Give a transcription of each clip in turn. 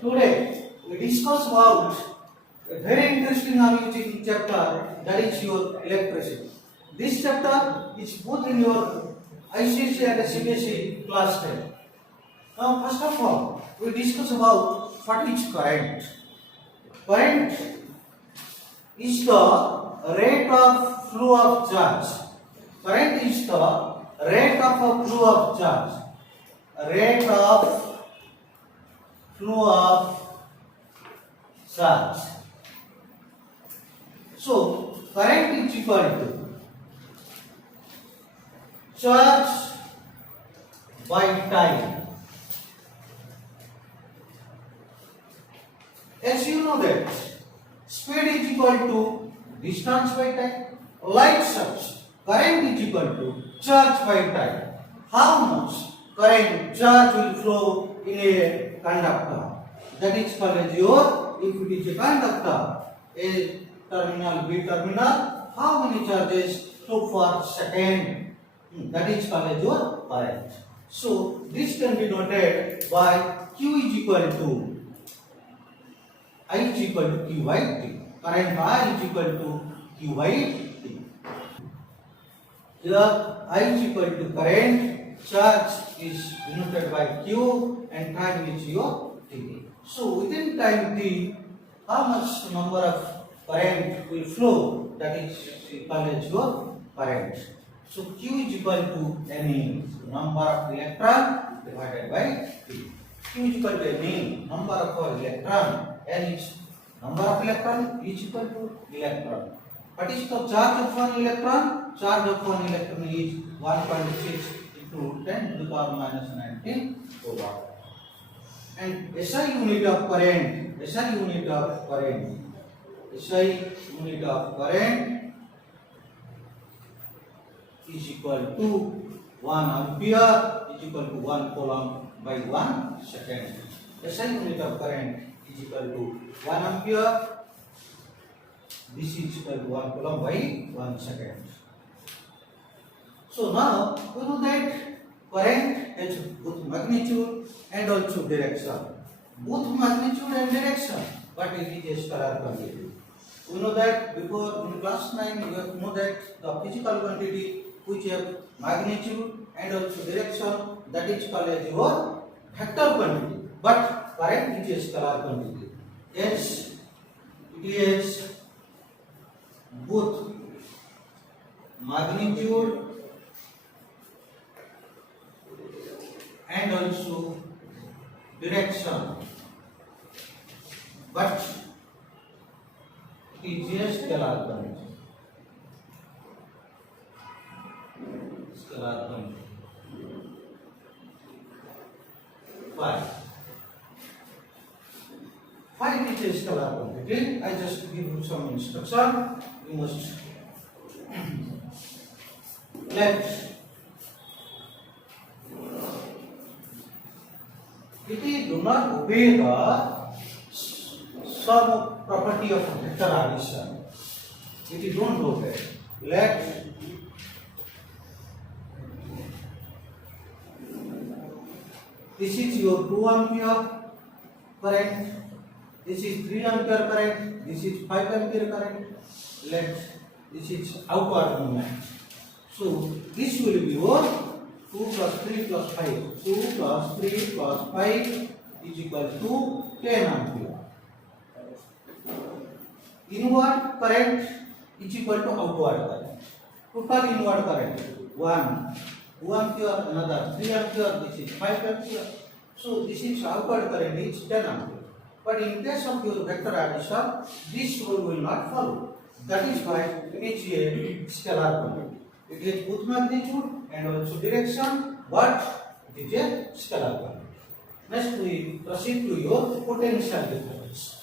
Today we discuss about a very interesting amusing chapter, that is your electricity. This chapter is both in your ICSE and CBSE class 10. Now first of all, we discuss about what is current. Current is the rate of flow of charge. Current is the rate of flow of charge. Rate of flow of charge. So current is equal to charge by time. As you know that speed is equal to distance by time. Like such, current is equal to charge by time. How much current charge will flow in a conductor? That is called as your, if it is a conductor, A terminal, B terminal, how many charges flow per second? That is called as your current. So this can be noted by Q is equal to I is equal to Q by T. Current I is equal to Q by T. Here I is equal to current, charge is denoted by Q, and time is your T. So within time T, how much number of current will flow? That is called as your current. So Q is equal to NE, number of electron divided by T. Q is equal to NE, number of electron. N is number of electron, is equal to electron. What is the charge of one electron? Charge of one electron is 1.6 into 10 to the power minus 19 watt. And SI unit of current, SI unit of current is equal to 1 ampere is equal to 1 coulomb by 1 second. SI unit of current is equal to 1 ampere. This is equal to 1 coulomb by 1 second. So now we know that current has both magnitude and also direction. Both magnitude and direction, but it is a scalar quantity. We know that before in class 9 you have know that the physical quantity which have magnitude and also direction, that is called as your vector quantity. But current is a scalar quantity. Yes, it is both magnitude and also direction, but it is a scalar quantity. Scalar quantity. 5 is a scalar quantity. I just give you some instruction. You must let it do not obey the sum property of vector addition. It don't obey. Let this is your 2 ampere current. This is 3 ampere current, this is 5 ampere current. Let this is outward movement. So this will be your 2 plus 3 plus 5. 2 plus 3 plus 5 is equal to 10 ampere. Inward current is equal to outward current. Total inward current 1. 2 ampere, another 3 ampere, this is 5 ampere. So this is outward current is 10 ampere. But in case of your vector addition, this rule will not follow. That is why it is a scalar quantity. It has both magnitude and also direction, but it is a scalar quantity. Next we proceed to your potential difference.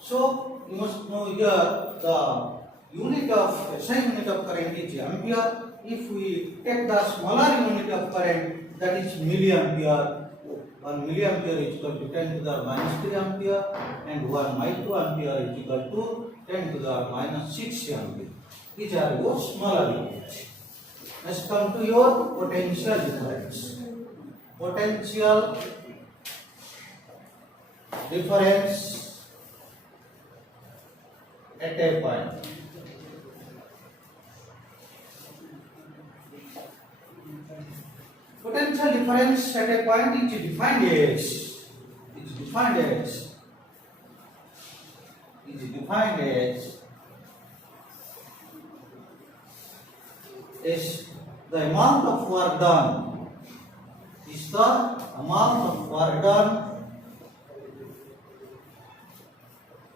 So you must know here the unit of SI unit of current is ampere. If we take the smaller unit of current, that is milliampere. 1 milliampere is equal to 10 to the minus 3 ampere, and 1 microampere is equal to 10 to the minus 6 ampere. These are your smaller units. Let's come to your potential difference. potential difference at a point. Potential difference at a point is defined as is the amount of work done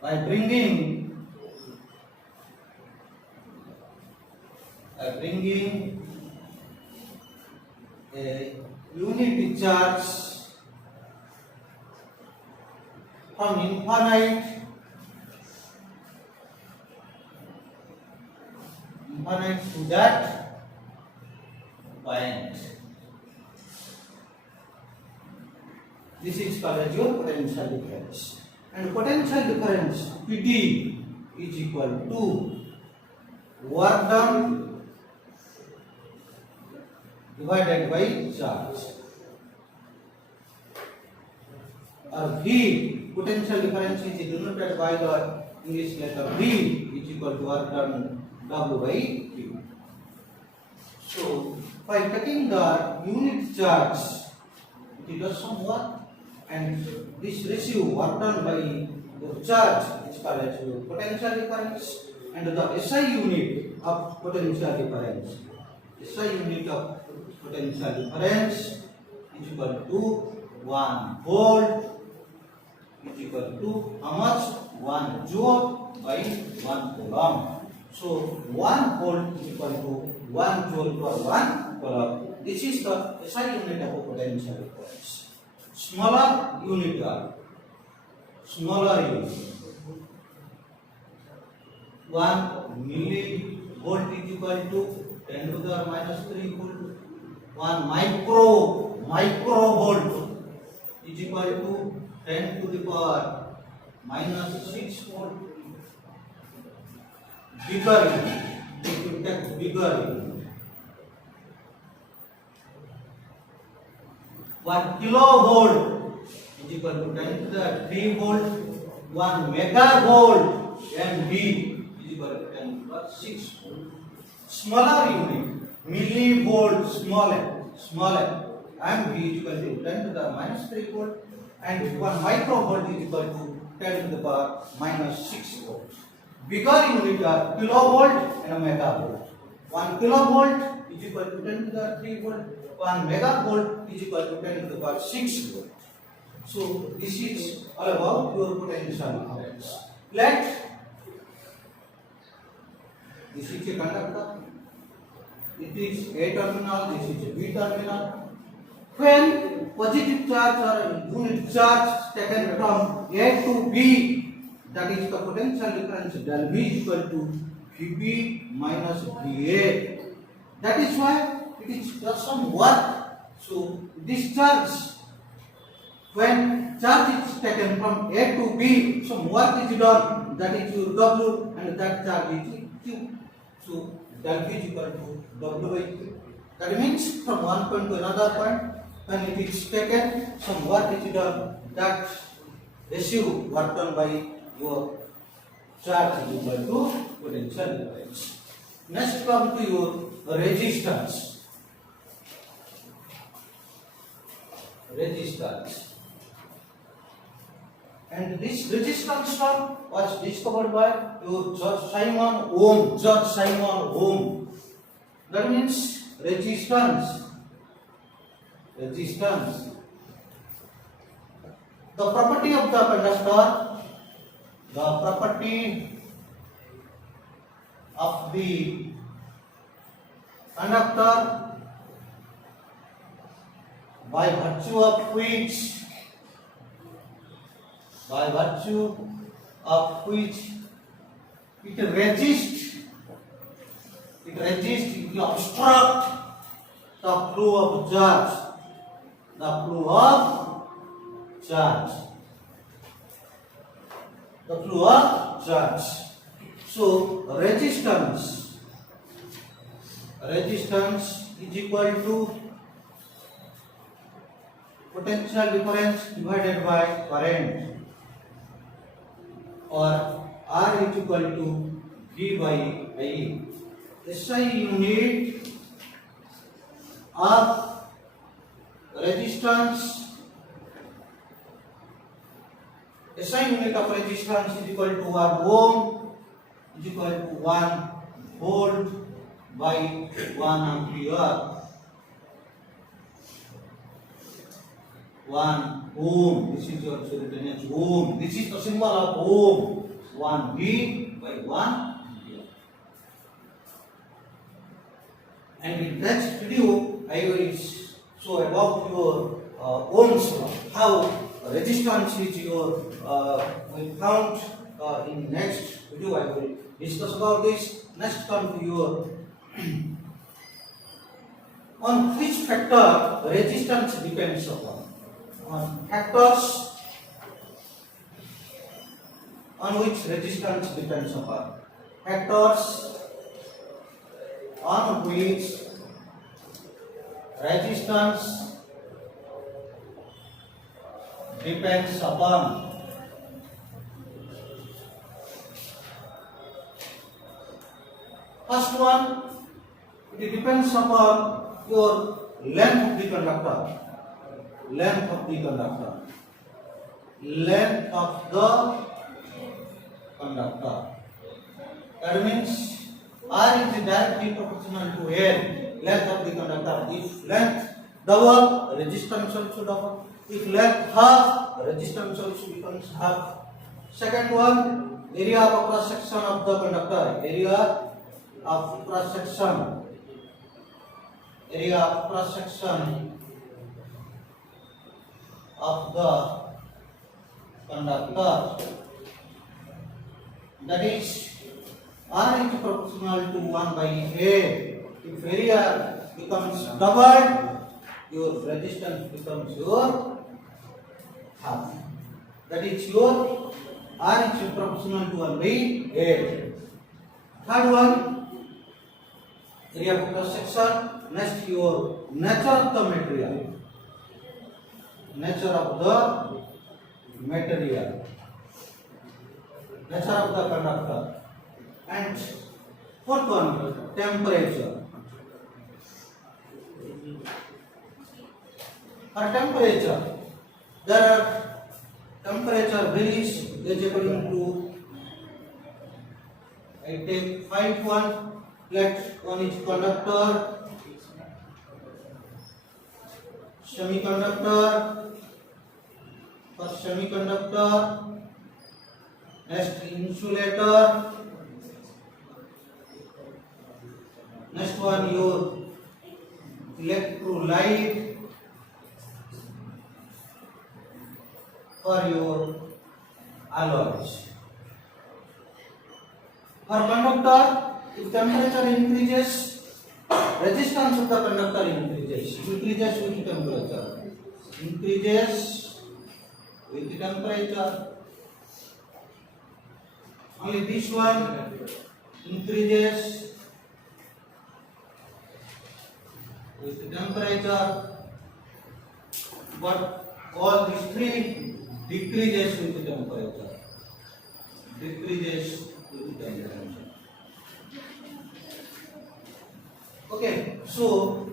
by bringing a unit charge from infinite to that point. This is called as your potential difference. And potential difference Pd is equal to work done divided by charge. Or V, potential difference is denoted by the English letter V, is equal to work done W by Q. So by taking the unit charge, it does some work, and this ratio work done by the charge is called as potential difference, and the SI unit of potential difference. SI unit of potential difference is equal to 1 volt is equal to how much? 1 joule by 1 coulomb. So 1 volt is equal to 1 joule per 1 coulomb. This is the SI unit of potential difference. Smaller unit, 1 millivolt is equal to 10 to the minus 3 volt. 1 microvolt is equal to 10 to the power minus 6 volt. Bigger unit, if you take bigger unit, 1 kilovolt is equal to 10 to the 3 volt. 1 megavolt MV is equal to 10 to the 6 volt. Smaller unit, millivolt, smaller, MV is equal to 10 to the minus 3 volt, and 1 microvolt is equal to 10 to the power minus 6 volt. Bigger unit are kilovolt and megavolt. 1 kilovolt is equal to 10 to the 3 volt. 1 megavolt is equal to 10 to the power 6 volt. So this is all about your potential difference. This is a conductor. It is A terminal. This is a B terminal. When positive charge or unit charge taken from A to B, that is the potential difference del V is equal to Vb minus Va. That is why it is just some work. So this charge, when charge is taken from A to B, some work is done. That is your W, and that charge is Q. So del V is equal to W by Q. That means from one point to another point, when it is taken, some work is done. That ratio work done by your charge is equal to potential difference. Next come to your resistance. And this resistance term was discovered by your Judge Simon Ohm. That means resistance. The property of the conductor, by virtue of which it resists, it will obstruct the flow of charge. So resistance is equal to potential difference divided by current, or R is equal to V by I. SI unit of resistance, SI unit of resistance is equal to 1 ohm is equal to 1 volt by 1 ampere. 1 ohm, this is also written as ohm. This is the symbol of ohm. 1 V by 1 ampere. And in next video, I will show about your Ohm's law. How resistance is your will count in next video. I will discuss about this. Next come to your on which factor resistance depends upon. On factors on which resistance depends upon. Factors on which resistance depends upon. First one, it depends upon your length of the conductor. Length of the conductor. Length of the conductor. That means R is directly proportional to L, length of the conductor. If length double, resistance also double. If length half, resistance also becomes half. Second one, area of cross section of the conductor. Area of cross section. Area of cross section of the conductor. That is R is proportional to 1 by A. If area becomes doubled, your resistance becomes your half. That is your R is proportional to 1 by A. Third one, area of cross section. Next, your nature of the material. Nature of the material. Nature of the conductor. And fourth one, temperature. For temperature, there are temperature varies according to, I take 5 one, let one is conductor, semiconductor, for semiconductor, next insulator, next one your electrolyte, for your alloys. For conductor, if temperature increases, resistance of the conductor increases. Increases with temperature. Increases with temperature. Only this one increases with temperature, but all these three decreases with temperature. Decreases with temperature. Okay, so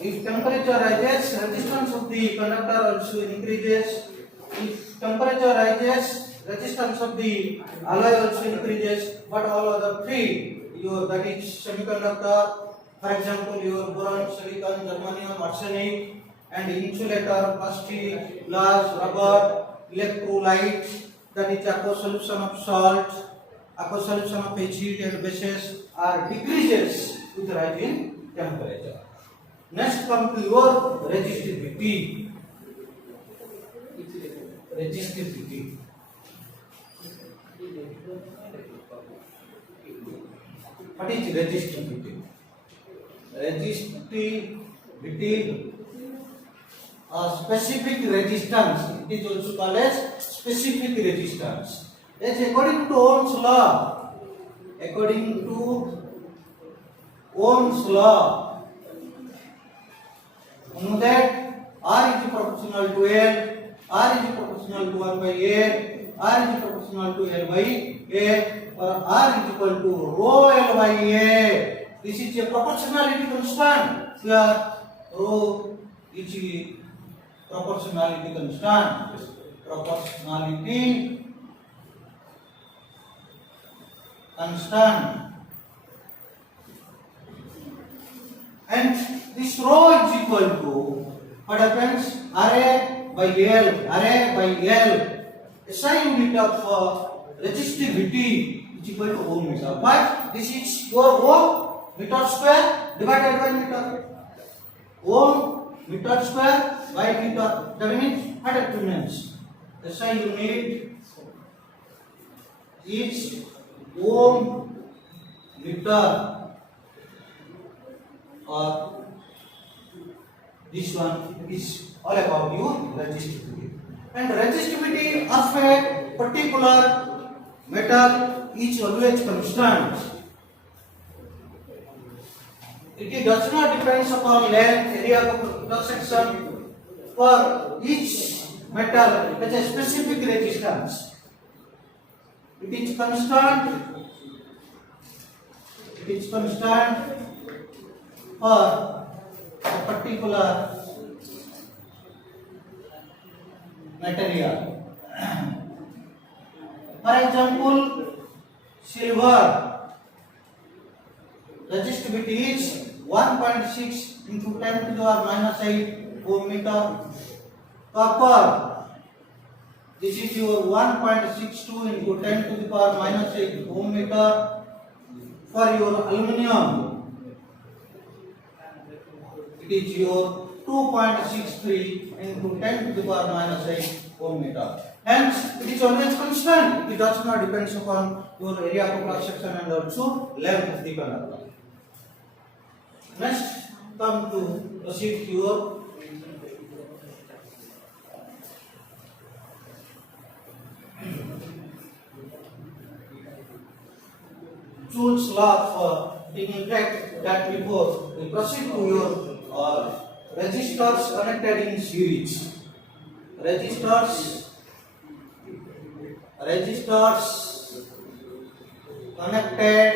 if temperature rises, resistance of the conductor also increases. If temperature rises, resistance of the alloy also increases. But all other three, that is semiconductor, for example, your boron, silicon, germanium, arsenic, and insulator, plastic, glass, rubber, electrolyte, that is aqueous solution of salt, aqueous solution of acid and bases, are decreases with rising temperature. Next come to your resistivity. Resistivity. What is resistivity? Resistivity, a specific resistance. It is also called as specific resistance. Yes, according to Ohm's law. According to Ohm's law, you know that R is proportional proportional to L, R is proportional to 1 by A, R is proportional to L by A, or R is equal to rho L by A. This is a proportionality constant. Here, rho is a proportionality constant. Proportionality constant. And this rho is equal to what happens? RA by L, RA by L. SI unit of resistivity is equal to ohm meter. But this is your ohm meter square divided by meter. Ohm meter square by meter. That means what it means? SI unit is ohm meter, or this one is all about your resistivity. And resistivity of a particular metal is always constant. It does not depend upon length, area of cross section. For each metal has a specific resistance. It is constant. It is constant for a particular material. For example, silver resistivity is 1.6 into 10 to the power minus 8 ohm meter. Copper, this is your 1.62 into 10 to the power minus 8 ohm meter. For your aluminum, it is your 2.63 into 10 to the power minus 8 ohm meter. Hence, it is always constant. It does not depend upon your area of cross section and also length of the conductor. Next, come to proceed to your Joule's law for taking effect. That before we proceed to your resistors connected in series. Resistors connected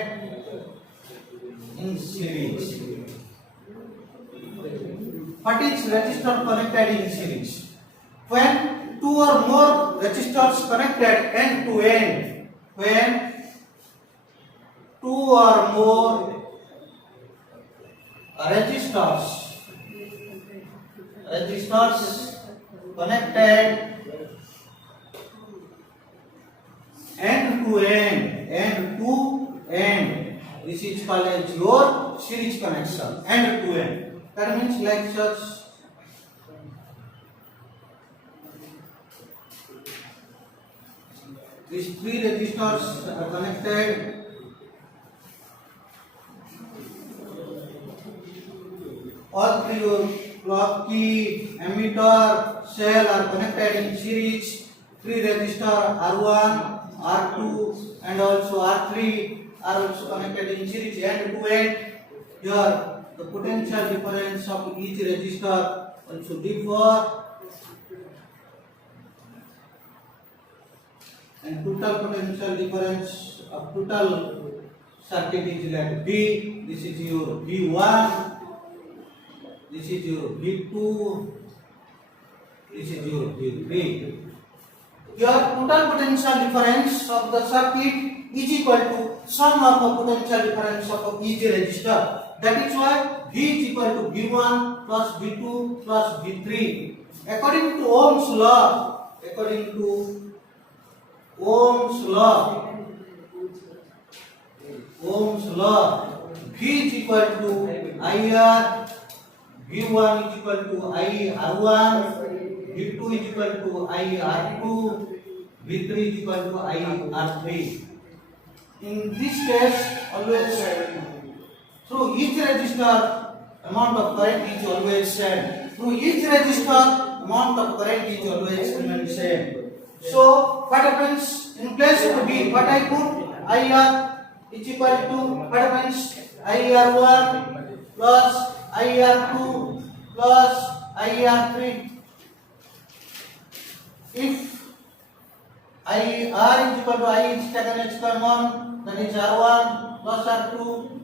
in series. What is resistor connected in series? When two or more resistors connected end to end. When two or more resistors connected end to end. This is called as your series connection, end to end. That means like such. These three resistors are connected all three your clock key, emitter, cell are connected in series. Three resistor R1, R2 and also R3 are also connected in series end to end. Here the potential difference of each resistor also differ, and total potential difference of total circuit is like V. This is your V1. This is your V2, this is your V3. Your total potential difference of the circuit is equal to sum of the potential difference of each resistor. That is why V is equal to V1 plus V2 plus V3. According to Ohm's law, V is equal to IR. V1 is equal to IR1, V2 is equal to IR2, V3 is equal to IR3. In this case, always through each resistor, amount of current is always same. Through each resistor, amount of current is always remain same. So, what happens in place of V? What I put? IR is equal to what happens? IR1 plus IR2 plus IR3. If I r is equal to I is taken as common, that is r1 plus r2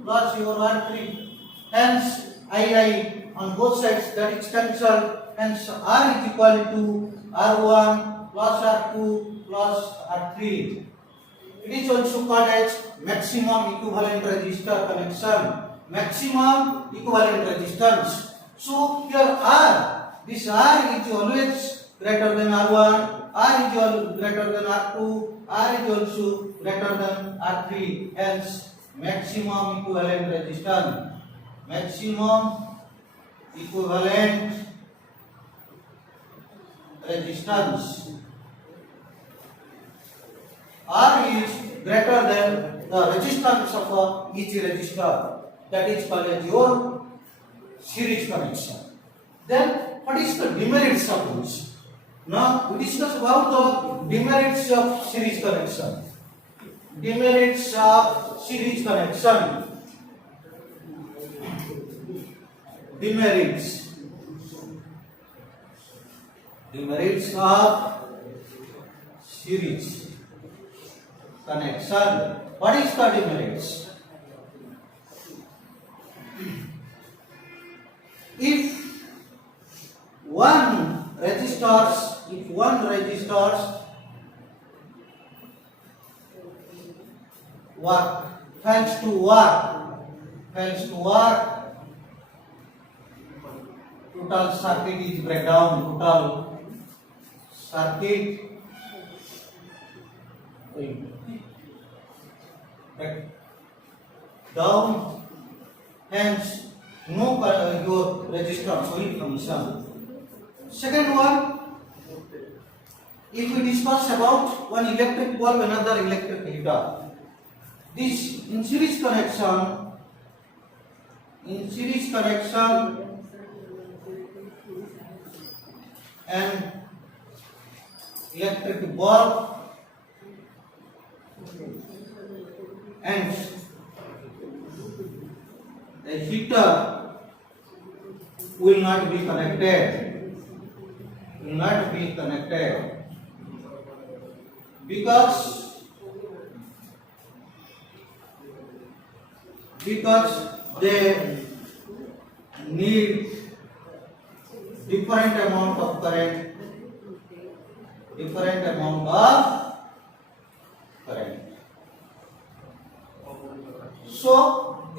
plus your r3. Hence I on both sides, that is cancelled. Hence r is equal to r1 plus r2 plus r3. It is also called as maximum equivalent resistor connection. Maximum equivalent resistance. So here R, this R is always greater than R1, R is greater than R2, R is also greater than R3. Hence maximum equivalent resistance. Maximum equivalent resistance. R is greater than the resistance of each resistor. That is called as your series connection. Then what is the demerits of this? Now we discuss about the demerits of series connection. Demerits of series connection. Demerits. Demerits of series connection. What is the demerits? If one resistors work, fails to work, total circuit is breakdown, total circuit breakdown, hence no your resistance will function. Second one, if we discuss about one electric bulb, another electric heater, this in series connection, and electric bulb and the heater will not be connected. Because they need different amount of current. So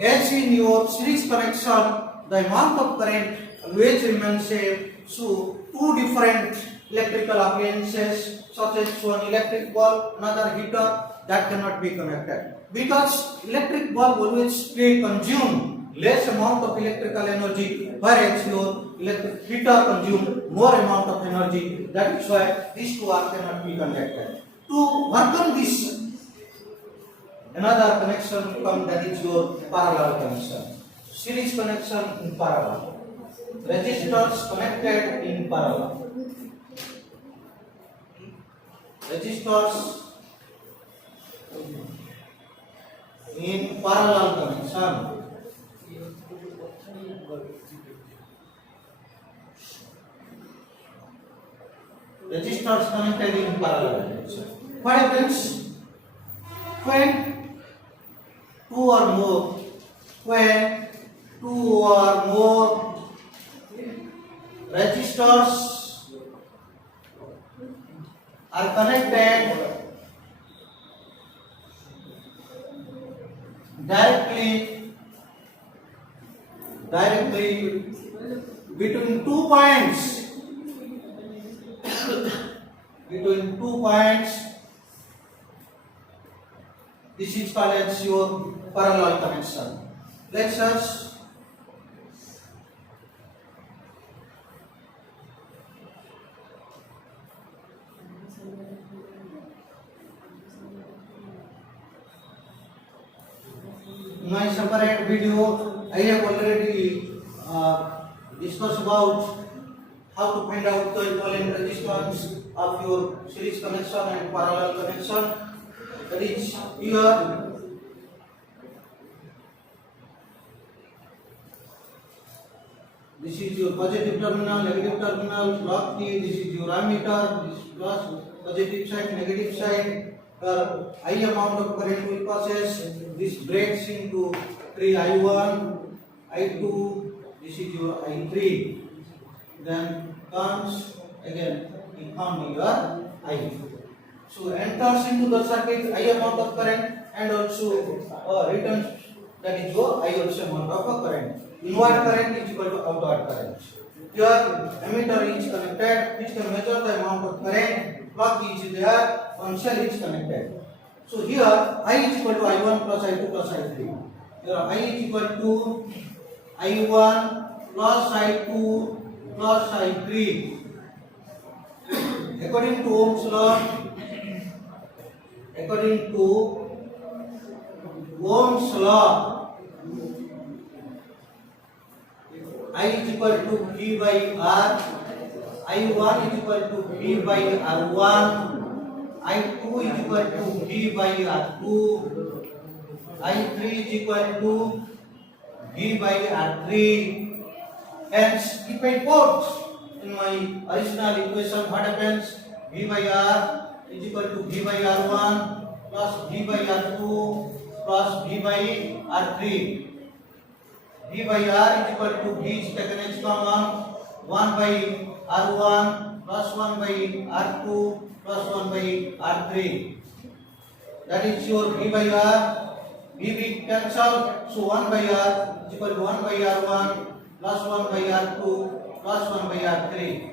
as in your series connection, the amount of current always remains same. So two different electrical appliances, such as one electric bulb, another heater, that cannot be connected, because electric bulb always consume less amount of electrical energy, whereas your electric heater consume more amount of energy. That is why these two are cannot be connected. To work on this, another connection come, that is your parallel connection. Series connection in parallel. Resistors connected in parallel. Resistors in parallel connection. Resistors connected in parallel connection. What happens when two or more resistors are connected directly between 2 points. This is called as your parallel connection. Let's us my separate video. I have already discussed about how to find out the equivalent resistance of your series connection and parallel connection. That is here. This is your positive terminal, negative terminal, block T. This is your ammeter. This plus positive side, negative side. I amount of current will passes. This breaks into 3 I1, I2. This is your I3. Then comes again. You found your I. So enters into the circuit I amount of current and also returns, that is your I also amount of current. Inward current is equal to outward current. Here ammeter is connected, which can measure the amount of current. Plug is there, one cell is connected. So here I is equal to I1 plus I2 plus I3. Here I is equal to I1 plus I2 plus I3. According to Ohm's law, I is equal to V by R, I1 is equal to V by R1, I2 is equal to V by R2, I3 is equal to V by R3. Hence, if I put in my original equation, what happens? V by R is equal to V by R1 plus V by R2 plus V by R3. V by R is equal to V is taken as common, 1 by R1 plus 1 by R2 plus 1 by R3. That is your V by R. V cancel, so 1 by R is equal to 1 by R1 plus 1 by R2 plus 1 by R3.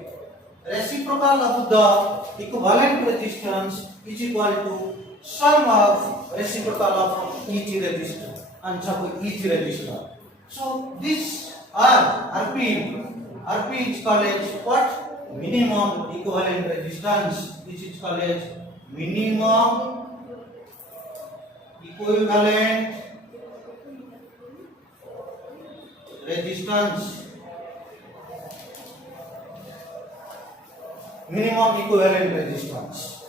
Reciprocal of the equivalent resistance is equal to sum of reciprocal of each resistor and sum of each resistor. So this RP is called as what? Minimum equivalent resistance. This is called as minimum equivalent resistance. Minimum equivalent resistance.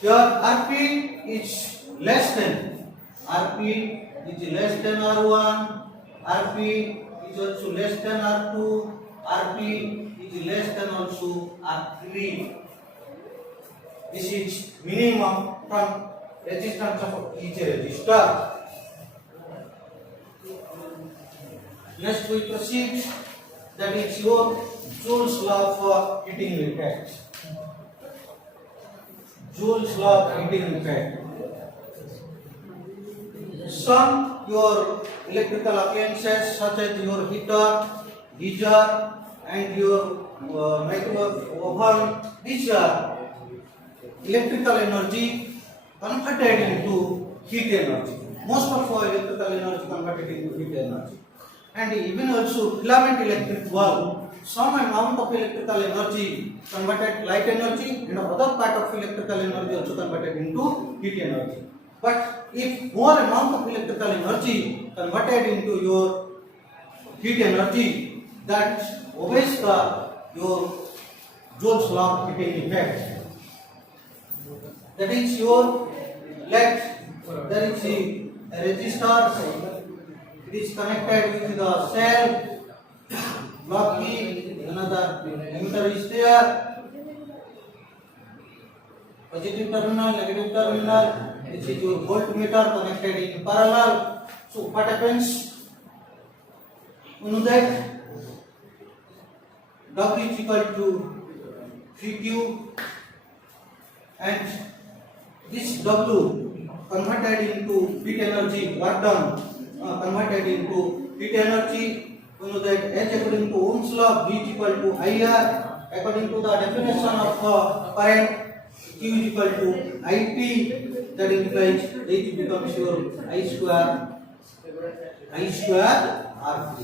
Here RP is less than R1, RP is also less than R2, RP is less than also R3. This is minimum from resistance of each resistor. Next we proceed, that is your Joule's law for heating effect. Joule's law of heating effect. Some your electrical appliances such as your heater, geyser and your microwave oven, these are electrical energy converted into heat energy. Most of our electrical energy converted into heat energy. And even also filament electric bulb, some amount of electrical energy converted light energy and other part of electrical energy also converted into heat energy. But if more amount of electrical energy converted into your heat energy, that obeys your Joule's law of heating effect. That is your there is a resistor. It is connected with the cell, block B, another emitter is there, positive terminal, negative terminal. This is your voltmeter connected in parallel. So what happens? You know that W is equal to VQ, and this W converted into heat energy, work done converted into heat energy. You know that H according to Ohm's law, V is equal to IR. According to the definition of current, Q is equal to IT. That implies H becomes your I square R3.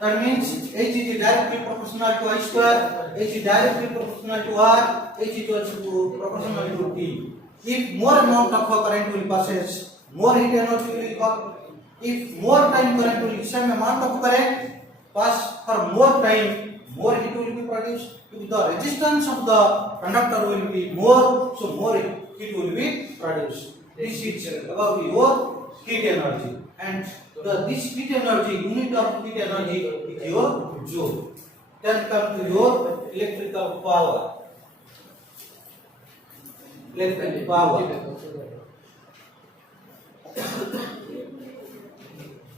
That means H is directly proportional to I square, H is directly proportional to R, H is also proportional to T. If more amount of current will passes, more heat energy will come. If more time current will same amount of current pass for more time, more heat will be produced. If the resistance of the conductor will be more, so more heat will be produced. This is about your heat energy. And this heat energy, unit of heat energy is your joule. Then come to your electrical power. Electric power.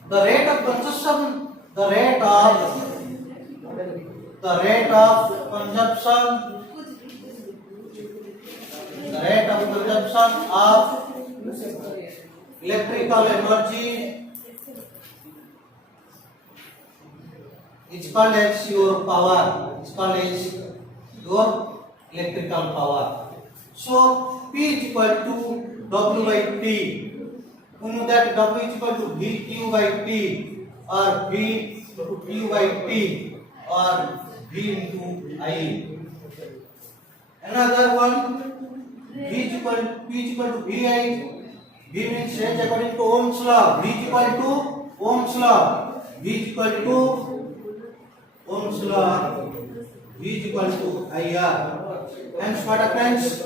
The rate of consumption, the rate of consumption of electrical energy is called as your power. It's called as your electrical power. So P is equal to W by T. We know that W is equal to VQ by T or VQ by T or V into I. Another one, P is equal to VI. V means change according to Ohm's law. V is equal to Ohm's law. V is equal to Ohm's law. V is equal to IR. Hence what happens?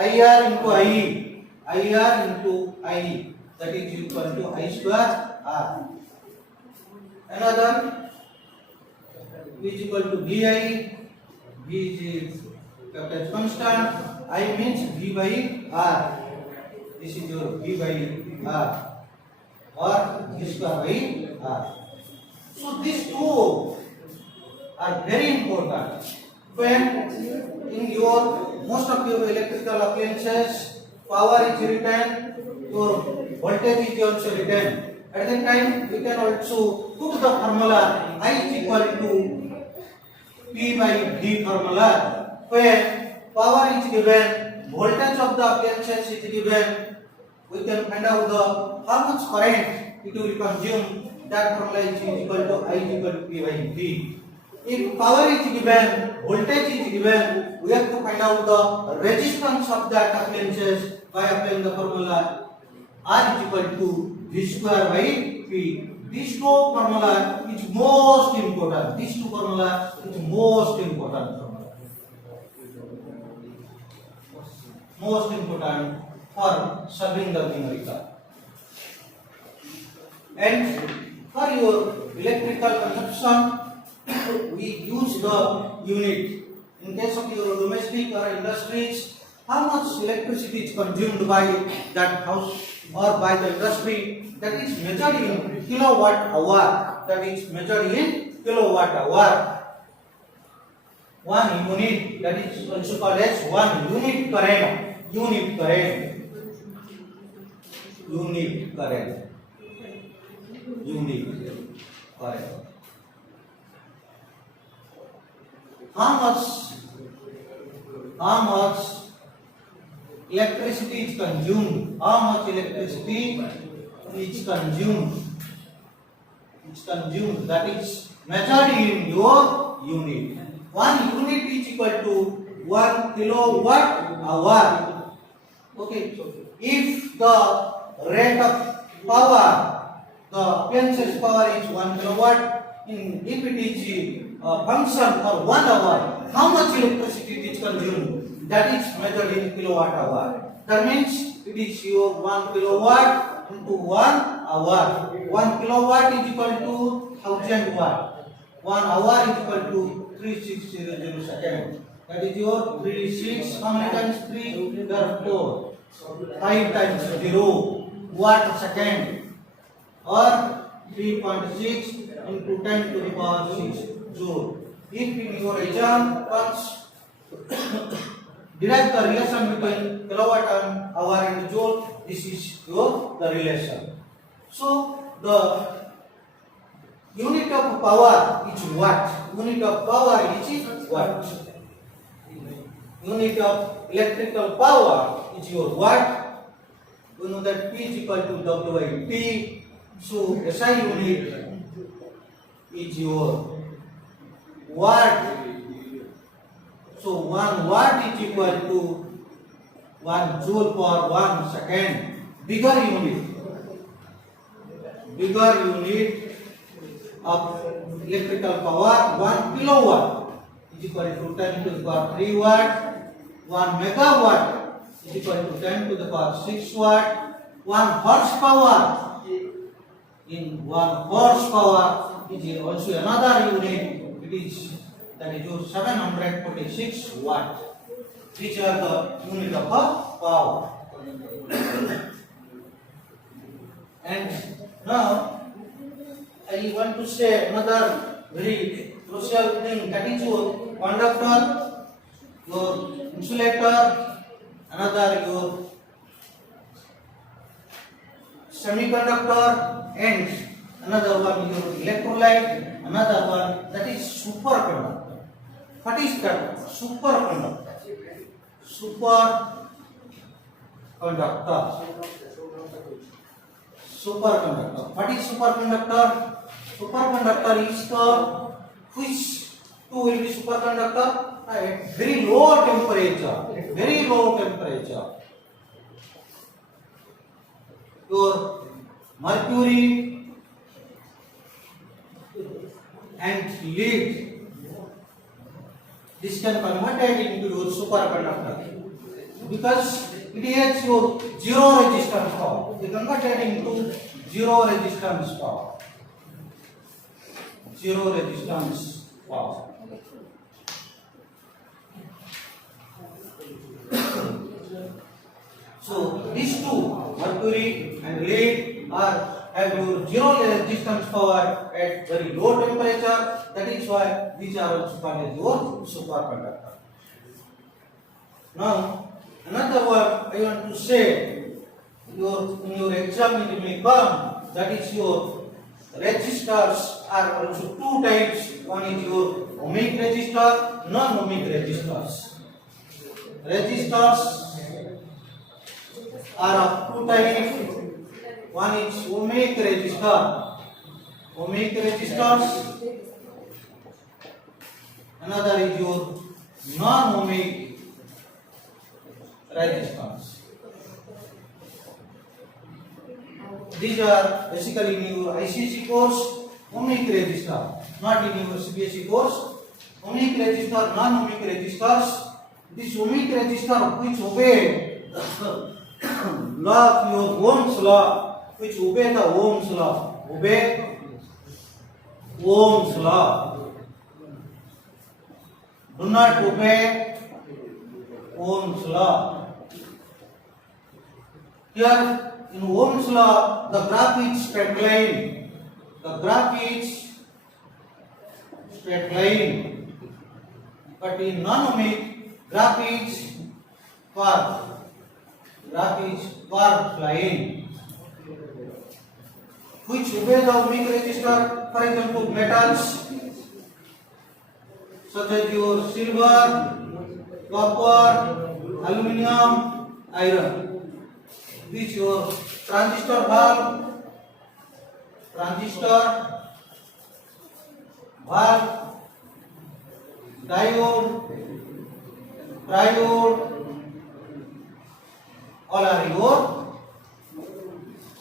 IR into IE. IR into IE. That is equal to I square R. Another, V is equal to VI. V is kept as constant. I means V by R. This is your V by R or V square by R. So these two are very important. When in your most of your electrical appliances, power is written, your voltage is also written. At the time, we can also put the formula I is equal to P by V formula. When power is given, voltage of the appliances is given, we can find out the how much current it will consume. That formula is equal to I is equal to P by V. If power is given, voltage is given, we have to find out the resistance of that appliances by applying the formula R is equal to V square by P. These two formula is most important. These two formula is most important formula. Most important for solving the numerical. And for your electrical consumption, we use the unit. In case of your domestic or industries, how much electricity is consumed by that house or by the industry, that is measured in kilowatt hour. That is measured in kilowatt hour. One unit, that is also called as 1 unit current. Unit current. Unit current. Unit current. How much electricity is consumed? How much electricity is consumed? It's consumed. That is measured in your unit. 1 unit is equal to 1 kilowatt hour. Okay. If the rate of power, the appliance's power is 1 kilowatt, if it is function for 1 hour, how much electricity it is consumed? That is measured in kilowatt hour. That means it is your 1 kilowatt into 1 hour. 1 kilowatt is equal to 1000 watt. 1 hour is equal to 3600 seconds. That is your 36. How many times 3? There are 4. 5 times 0 watt second, or 3.6 into 10 to the power 6 joule. If in your exam comes, derive the relation between kilowatt hour and joule, this is the relation. So the unit of power is watt. Unit of power is watt. Unit of electrical power is your watt. We know that P is equal to W by T. So SI unit is your watt. So 1 watt is equal to 1 joule per 1 second. Bigger unit of electrical power, 1 kilowatt is equal to 10 to the power 3 watt. 1 megawatt is equal to 10 to the power 6 watt. 1 horsepower in 1 horsepower is also another unit. It is that is your 746 watt. Which are the unit of power. And now I want to say another very crucial thing, that is your conductor, your insulator, another your semiconductor, and another one your electrolyte, another one that is superconductor. What is that? Superconductor. Superconductor. Superconductor. What is superconductor? Superconductor is the which two will be superconductor at very low temperature. Very low temperature. Your mercury and lead. This can converted into your superconductor because it has your zero resistance power. They converted into zero resistance power. Zero resistance power. So these two, mercury and lead, have your zero resistance power at very low temperature. That is why these are also called as your superconductor. Now, another one I want to say, in your exam it may come, that is your resistors are also two types. One is your ohmic resistor, non-ohmic resistors. Resistors are of two types. One is ohmic resistor. Ohmic resistors. Another is your non-ohmic resistors. These are basically in your ICC course, ohmic resistor, not in your CBSE course. Ohmic resistor, non-ohmic resistors. This ohmic resistor which obey law of your Ohm's law, which obey the Ohm's law, obey Ohm's law. Do not obey Ohm's law. Here in Ohm's law, the graph is straight line. The graph is straight line. But in non-ohmic, graph is curve. Graph is curved line. Which obey the ohmic resistor, for example, metals such as your silver, copper, aluminum, iron. Which your transistor valve, diode, triode, all are your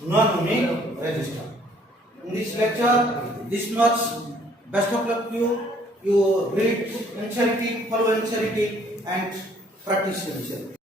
non-ohmic resistor. In this lecture, this much. Best of luck to you. You read sincerity, follow sincerity, and practice sincerity.